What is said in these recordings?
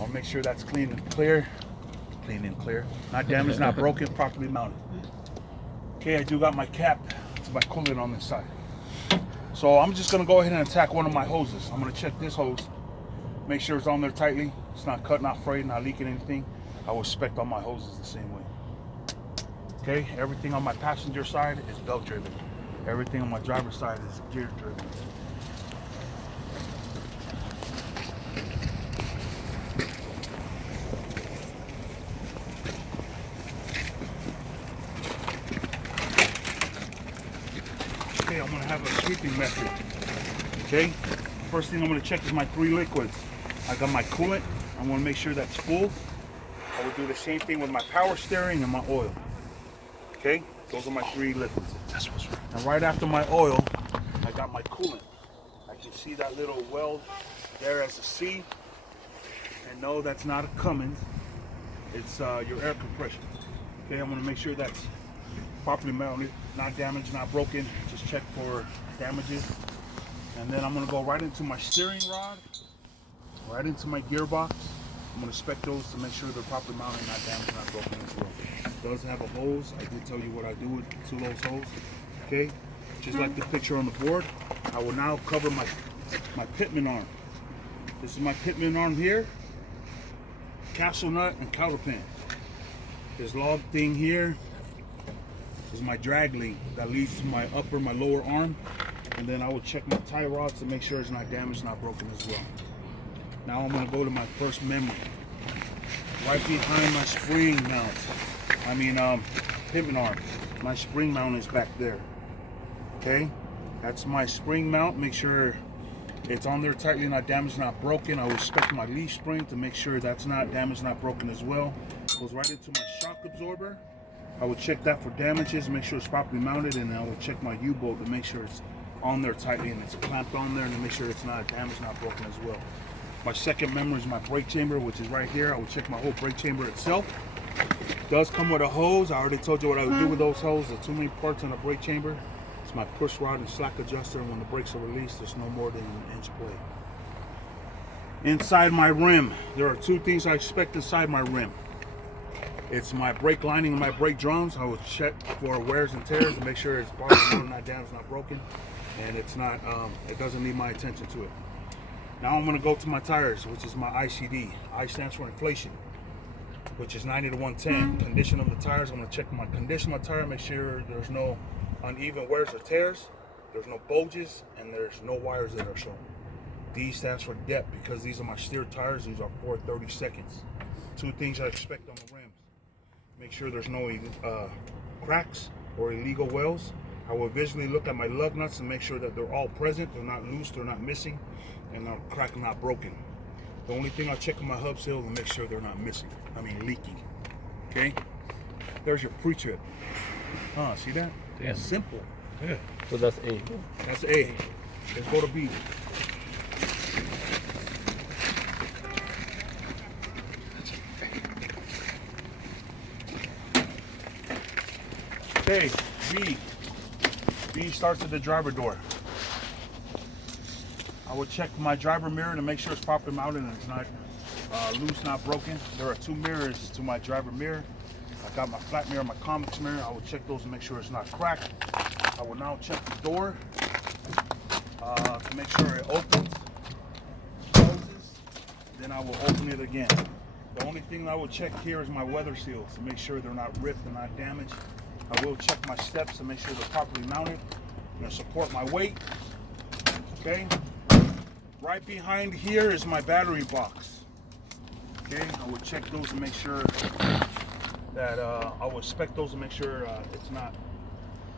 I'll make sure that's clean and clear. Clean and clear. Not damaged, not broken, properly mounted. Okay, I do got my cap. It's my coolant on this side. So I'm just gonna go ahead and attack one of my hoses. I'm gonna check this hose, make sure it's on there tightly. It's not cut, not frayed, not leaking anything. I will inspect all my hoses the same way. Okay, everything on my passenger side is belt driven. Everything on my driver's side is gear driven. Okay, I'm gonna have a sweeping method. Okay, first thing I'm gonna check is my 3 liquids. I got my coolant. I wanna make sure that's full. I will do the same thing with my power steering and my oil. Okay, those are my 3 liquids. That's what's right. And right after my oil, I got my coolant. I can see that little weld there as a C. And no, that's not a Cummins. It's your air compression. Okay, I'm gonna make sure that's properly mounted, not damaged, not broken. Just check for damages. And then I'm gonna go right into my steering rod, right into my gearbox. I'm gonna inspect those to make sure they're properly mounted, not damaged, not broken as well. It does have a hose. I did tell you what I do to those hoses. Okay, just like the picture on the board. I will now cover my pitman arm. This is my pitman arm here. Castle nut and counter pin. This log thing here is my drag link that leads to my upper, my lower arm. And then I will check my tie rods to make sure it's not damaged, not broken as well. Now I'm gonna go to my first memory. Right behind my spring mount. Pitman arm. My spring mount is back there. Okay? That's my spring mount. Make sure it's on there tightly, not damaged, not broken. I will inspect my leaf spring to make sure that's not damaged, not broken as well. Goes right into my shock absorber. I will check that for damages, make sure it's properly mounted, and I will check my U-bolt to make sure it's on there tightly and it's clamped on there, and to make sure it's not damaged, not broken as well. My second memory is my brake chamber, which is right here. I will check my whole brake chamber itself. It does come with a hose. I already told you what I would do with those hoses. There's 2 main parts on the brake chamber. It's my push rod and slack adjuster, and when the brakes are released, there's no more than an inch blade. Inside my rim, there are 2 things I expect inside my rim. It's my brake lining and my brake drums. I will check for wears and tears to make sure it's not damaged, not broken, and it's not. It doesn't need my attention to it. Now I'm going to go to my tires, which is my ICD. I stands for inflation, which is 90 to 110. Condition of the tires. I'm going to check my condition of my tire, make sure there's no uneven wears or tears, there's no bulges, and there's no wires that are shown. D stands for depth, because these are my steer tires. These are 430 seconds. 2 things I expect on the rims. Make sure there's no cracks or illegal welds. I will visually look at my lug nuts and make sure that they're all present, they're not loose, they're not missing, and they're cracked, not broken. The only thing I'll check on my hub seal to make sure they're not leaking. Okay? There's your pre-trip. See that? Yeah. Simple. Yeah. So that's A. That's A. Let's go to B. Okay, B. B starts at the driver door. I will check my driver mirror to make sure it's properly mounted and it's not loose, not broken. There are 2 mirrors to my driver mirror. I got my flat mirror, my convex mirror. I will check those to make sure it's not cracked. I will now check the door to make sure it opens, closes. Then I will open it again. The only thing I will check here is my weather seals to make sure they're not ripped and not damaged. I will check my steps to make sure they're properly mounted. I'm going to support my weight. Okay. Right behind here is my battery box. Okay. I will check those to make sure that I will inspect those to make sure it's not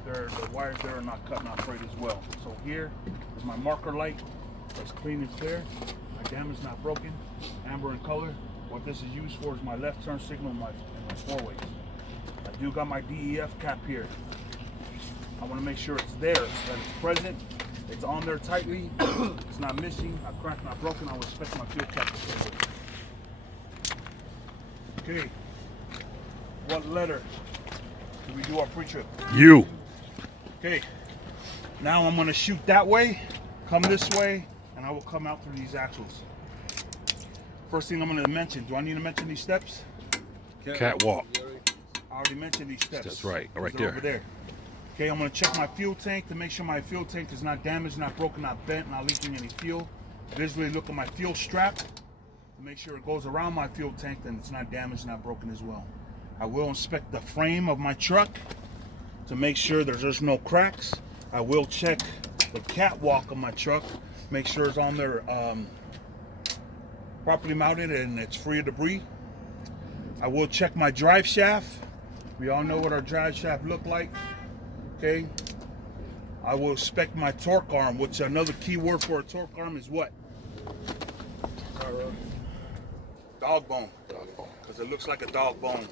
the wires there are not cut, not frayed as well. So here is my marker light. That's clean and clear. My damaged, not broken. Amber in color. What this is used for is my left turn signal and my 4-ways. I do got my DEF cap here. I want to make sure it's there, that it's present, it's on there tightly, it's not missing, not cracked, not broken. I will inspect my fuel cap. Okay, what letter do we do our pre-trip? U. Okay, now I'm going to shoot that way, come this way, and I will come out through these axles. First thing I'm going to mention, do I need to mention these steps? Catwalk. I already mentioned these steps. That's right, right They're there. over there. Okay, I'm going to check my fuel tank to make sure my fuel tank is not damaged, not broken, not bent, not leaking any fuel. Visually look at my fuel strap to make sure it goes around my fuel tank and it's not damaged, not broken as well. I will inspect the frame of my truck to make sure there's no cracks. I will check the catwalk of my truck, make sure it's on there properly mounted and it's free of debris. I will check my drive shaft. We all know what our drive shaft look like. Okay. I will inspect my torque arm, which another key word for a torque arm is what? Dog bone. Because it looks like a dog bone.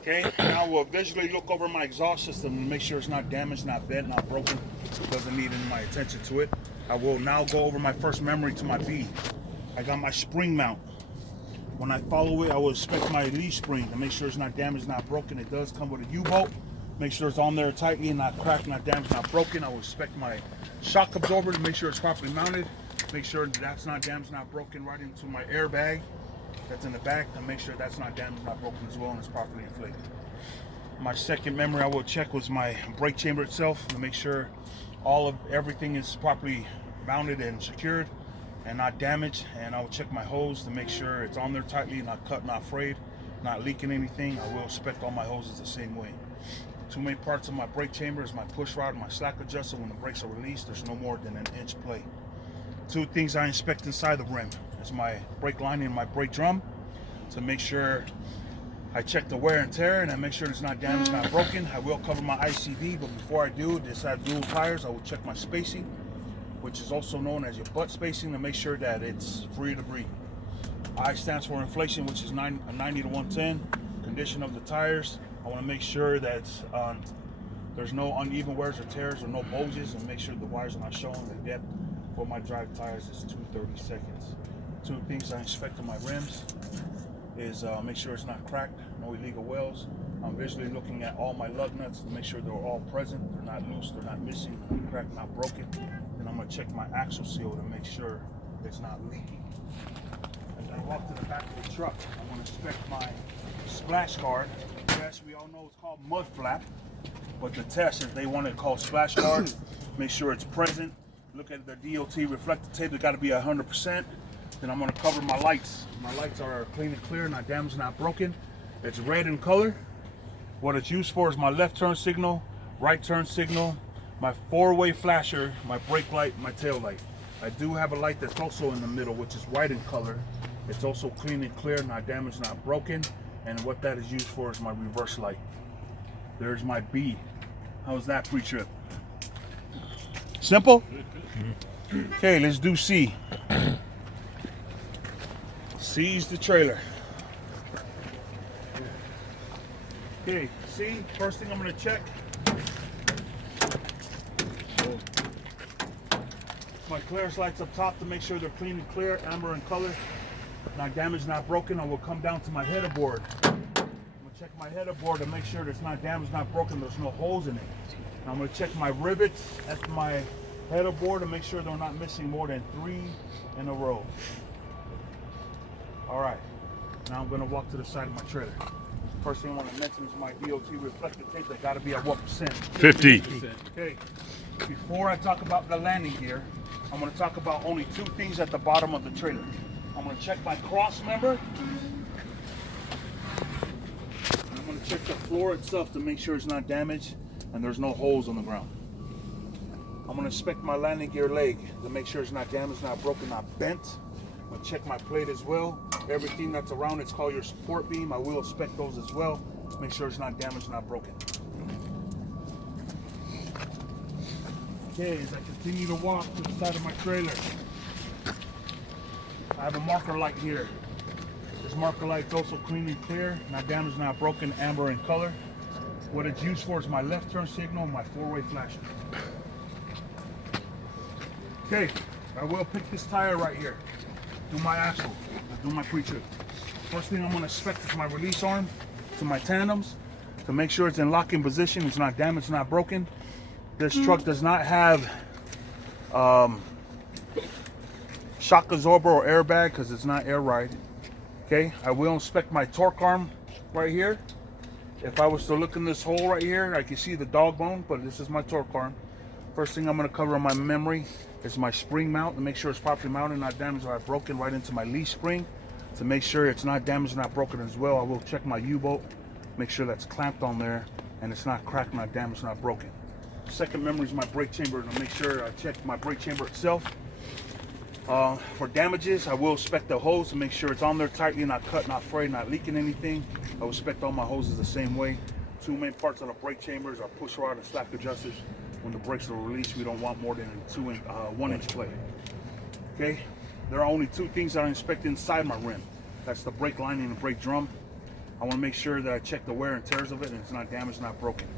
Okay, now we'll visually look over my exhaust system and make sure it's not damaged, not bent, not broken. Doesn't need any of my attention to it. I will now go over my first memory to my B. I got my spring mount. When I follow it, I will inspect my leaf spring to make sure it's not damaged, not broken. It does come with a U-bolt. Make sure it's on there tightly, not cracked, not damaged, not broken. I will inspect my shock absorber to make sure it's properly mounted. Make sure that's not damaged, not broken, right into my airbag that's in the back, and make sure that's not damaged, not broken as well, and it's properly inflated. My second memory I will check was my brake chamber itself to make sure everything is properly mounted and secured and not damaged. And I will check my hose to make sure it's on there tightly, not cut, not frayed, not leaking anything. I will inspect all my hoses the same way. Two main parts of my brake chamber is my push rod and my slack adjuster. When the brakes are released, there's no more than an inch play. Two things I inspect inside the rim is my brake lining and my brake drum to make sure I check the wear and tear and I make sure it's not damaged, not broken. I will cover my ICV, but before I do, this I have dual tires. I will check my spacing, which is also known as your butt spacing, to make sure that it's free of debris. I stands for inflation, which is 90 to 110. Condition of the tires, I want to make sure that there's no uneven wears or tears or no bulges, and make sure the wires are not showing. The depth for my drive tires is 230 seconds. Two things I inspect on my rims is make sure it's not cracked, no illegal welds. I'm visually looking at all my lug nuts to make sure they're all present, they're not loose, they're not missing, they're not cracked, not broken. And I'm going to check my axle seal to make sure it's not leaking. As I walk to the back of the truck, I'm going to inspect my splash guard. Yes, we all know it's called mud flap, but the test is they want it called splash guard. Make sure it's present. Look at the DOT reflector tape, it's got to be 100%. Then I'm going to cover my lights. My lights are clean and clear, not damaged, not broken. It's red in color. What it's used for is my left turn signal, right turn signal, my four-way flasher, my brake light, my tail light. I do have a light that's also in the middle, which is white in color. It's also clean and clear, not damaged, not broken. And what that is used for is my reverse light. There's my B. How's that pre-trip? Simple? Okay, let's do C. C's the trailer. Okay, C, first thing I'm going to check. My clearance lights up top to make sure they're clean and clear, amber in color. Not damaged, not broken. I will come down to my header board. I'm going to check my header board to make sure it's not damaged, not broken, there's no holes in it. And I'm going to check my rivets at my header board to make sure they're not missing more than 3 in a row. All right, now I'm going to walk to the side of my trailer. First thing I want to mention is my DOT reflector tape. They got to be at what percent? 50. Okay, before I talk about the landing gear, I'm going to talk about only 2 things at the bottom of the trailer. I'm going to check my cross member. I'm going to check the floor itself to make sure it's not damaged and there's no holes on the ground. I'm going to inspect my landing gear leg to make sure it's not damaged, not broken, not bent. I'm going to check my plate as well. Everything that's around it's called your support beam. I will inspect those as well. Make sure it's not damaged, not broken. Okay, as I continue to walk to the side of my trailer, I have a marker light here. This marker light is also clean and clear, not damaged, not broken, amber in color. What it's used for is my left turn signal and my 4-way flasher. Okay, I will pick this tire right here. Do my axle, do my pre-trip. First thing I'm going to inspect is my release arm to my tandems to make sure it's in locking position, it's not damaged, not broken. This truck does not have shock absorber or airbag because it's not air ride. Okay, I will inspect my torque arm right here. If I was to look in this hole right here, I can see the dog bone, but this is my torque arm. First thing I'm going to cover on my memory is my spring mount to make sure it's properly mounted, not damaged or broken right into my leaf spring. To make sure it's not damaged, not broken as well, I will check my U-bolt, make sure that's clamped on there and it's not cracked, not damaged, not broken. Second memory is my brake chamber to make sure I check my brake chamber itself. For damages, I will inspect the hose to make sure it's on there tightly, not cut, not frayed, not leaking anything. I will inspect all my hoses the same way. Two main parts of the brake chambers are push rod and slack adjusters. When the brakes are released, we don't want more than a 1-inch plate. Okay, there are only two things that I inspect inside my rim. That's the brake lining and the brake drum. I want to make sure that I check the wear and tears of it and it's not damaged, not broken.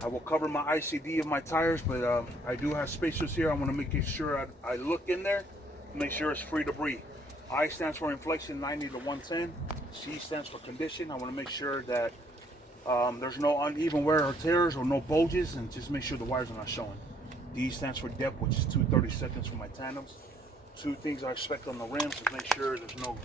I will cover my ICD of my tires, but I do have spacers here. I want to make sure I look in there, make sure it's free debris. I stands for inflation, 90 to 110. C stands for condition. I want to make sure that there's no uneven wear or tears or no bulges, and just make sure the wires are not showing. D stands for depth, which is 2/32 for my tandems. Two things I expect on the rims is make sure there's no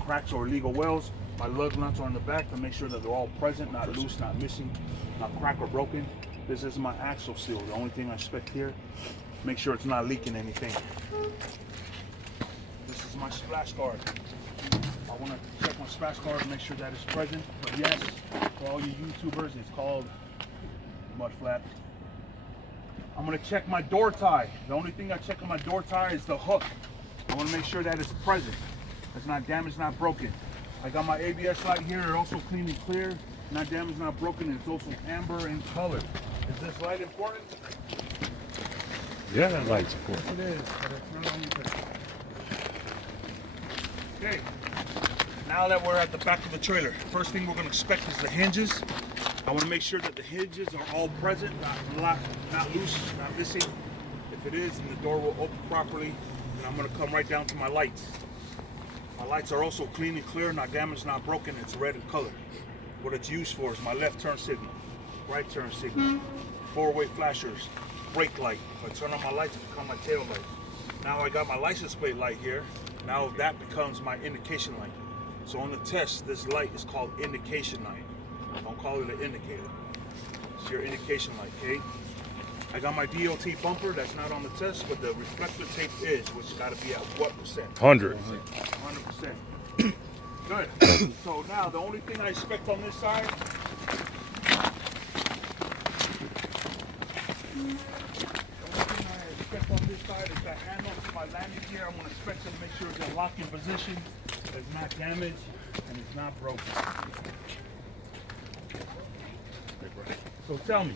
cracks or illegal welds. My lug nuts are on the back to make sure that they're all present, not loose, not missing, not cracked or broken. This is my axle seal. The only thing I expect here, make sure it's not leaking anything. This is my splash guard. I want to check my splash guard and make sure that it's present. But yes, for all you YouTubers, it's called mud flap. I'm going to check my door tie. The only thing I check on my door tie is the hook. I want to make sure that it's present. It's not damaged, not broken. I got my ABS light here, also clean and clear, not damaged, not broken, and it's also amber in color. Is this light important? Yeah, that light's important. It is, but it's not only good. Okay, now that we're at the back of the trailer, first thing we're going to inspect is the hinges. I want to make sure that the hinges are all present, not loose, not missing. If it is, then the door will open properly, and I'm going to come right down to my lights. My lights are also clean and clear, not damaged, not broken. It's red in color. What it's used for is my left turn signal, right turn signal, four-way flashers, brake light. If I turn on my lights, it becomes my tail light. Now I got my license plate light here. Now that becomes my indication light. So on the test, this light is called indication light. Don't call it an indicator. It's your indication light, okay? I got my DOT bumper, that's not on the test, but the reflector tape is, which got to be at what percent? 100. 100%. Good. So now the only thing I expect on this side, is that handle to my landing gear. I'm going to inspect it to make sure it's in locking position, it's not damaged, and it's not broken. So tell me,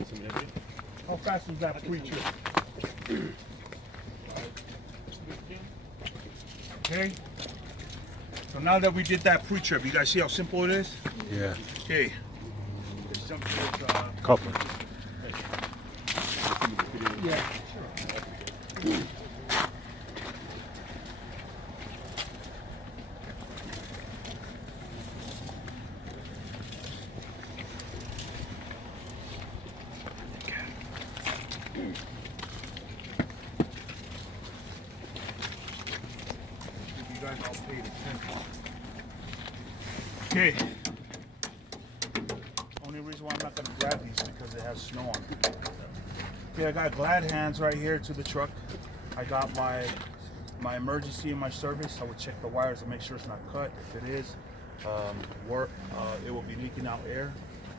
how fast was that pre-trip? Okay. So now that we did that pre-trip, you guys see how simple it is? Yeah. Okay. Let's jump to this, Coupler. yeah. Sure. You guys all paid attention. Okay. Only reason why I'm not going to grab these is because it has snow on it. Okay, I got glad hands right here to the truck. I got my emergency and my service. I would check the wires to make sure it's not cut. If it is, it will be leaking out air.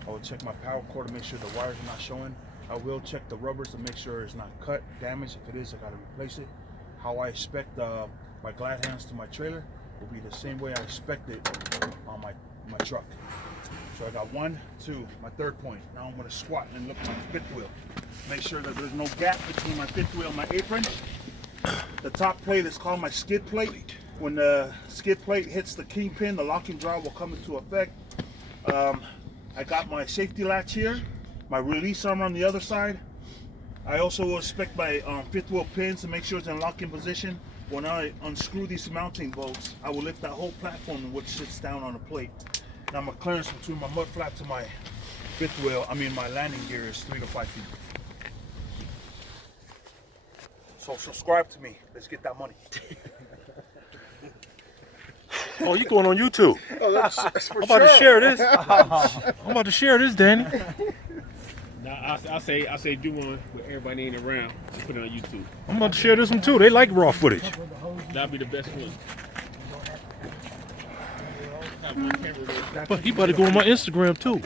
I will check my power cord to make sure the wires are not showing. I will check the rubbers to make sure it's not cut, damaged. If it is, I got to replace it. How I expect my glad hands to my trailer will be the same way I expect it on my truck. So I got 1, 2, my third point. Now I'm going to squat and look at my fifth wheel. Make sure that there's no gap between my fifth wheel and my apron. The top plate is called my skid plate. When the skid plate hits the kingpin, the locking jar will come into effect. I got my safety latch here, my release arm on the other side. I also will inspect my fifth wheel pins to make sure it's in locking position. When I unscrew these mounting bolts, I will lift that whole platform which sits down on the plate. Now my clearance between my mud flap to my fifth wheel, my landing gear is 3 to 5 feet. So subscribe to me. Let's get that money. Oh, you going on YouTube? Oh, that's for I'm about to share this. I'm about to share this, Danny. Nah, I say do one with everybody ain't around. Just put it on YouTube. I'm about to share this one too. They like raw footage. That'd be the best one. But he about to go on my Instagram too.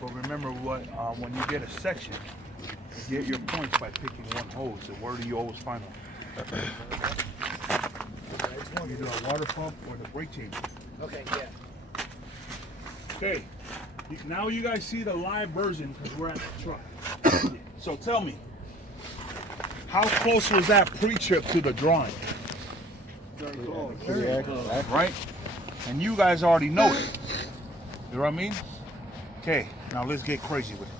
But remember what, when you get a section, you get your points by picking one hose. So where do you always find them? Either a water pump or the brake change. Okay, yeah. Okay, now you guys see the live version because we're at the truck. So tell me, how close was that pre-trip to the drawing? Very close. Right? And you guys already know it. You know what I mean? Okay, now let's get crazy with it.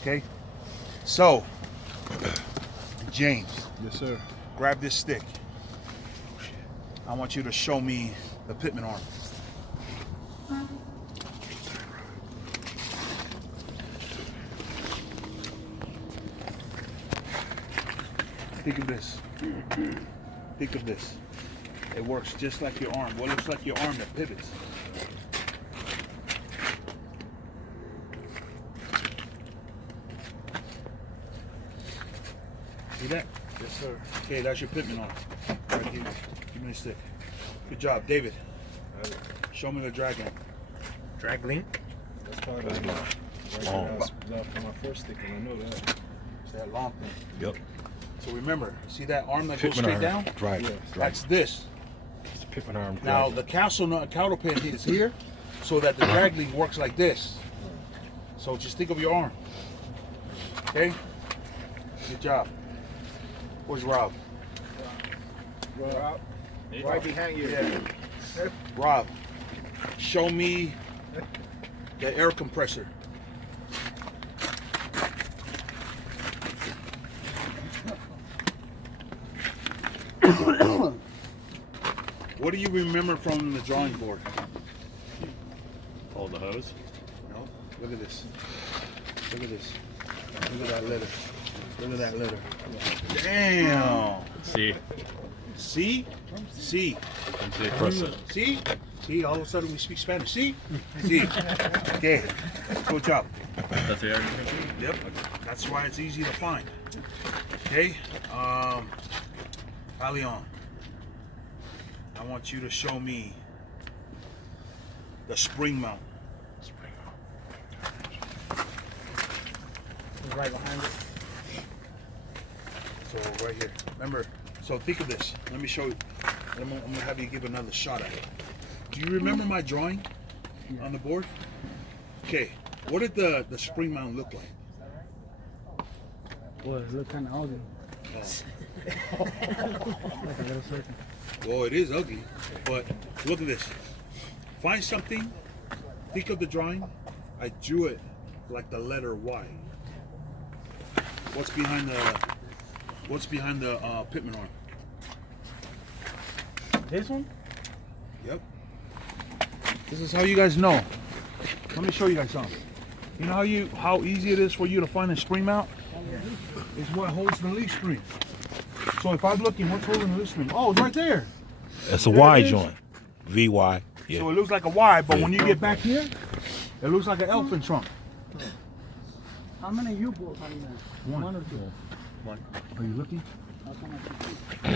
Okay? So, James. Yes, sir. Grab this stick. I want you to show me the pitman arm. Think of this. Think of this. It works just like your arm. What looks like your arm that pivots? See that? Yes, sir. Okay, that's your pitman arm. All right, give me the stick. Good job, David. Show me the drag link. Drag link. That's probably right for my first stick, and I know that. It's that long thing. Yep. So remember, see that arm that goes Pitman straight arm. down? Drag. Yes. Drag. That's this. It's the pitman arm. Now drag. the counter pin is here, so that the drag link works like this. So just think of your arm. Okay? Good job. Where's Rob? Rob, right behind you. Yeah. Rob, show me the air compressor. What do you remember from the drawing board? Hold the hose. No. Look at this. Look at this. Look at that letter. Look at that letter. Damn. See. See? See? See? See? All of a sudden we speak Spanish. See? See? Okay. Good job. That's it. Yep. That's why it's easy to find. Okay. Alion, I want you to show me the spring mount. Right behind it. So right here. Remember, so think of this. Let me show you. I'm gonna have you give another shot at it. Do you remember my drawing on the board? Okay. What did the spring mount look like? Well, it looked kind of ugly. Oh. Like a little circle. Well, it is ugly, but look at this. Find something. Think of the drawing. I drew it like the letter Y. What's behind the pitman arm? This one? Yep. This is how you guys know. Let me show you guys something. You know how easy it is for you to find a spring mount? It's what holds the leaf spring. So if I'm looking, what's holding the leaf spring? Oh, it's right there. It's a There Y it is. joint. VY. Yeah. So it looks like a Y, but when you get back here, it looks like an elephant trunk. How many U-bolts are in there? One. One or two? Are you looking? That's one or two.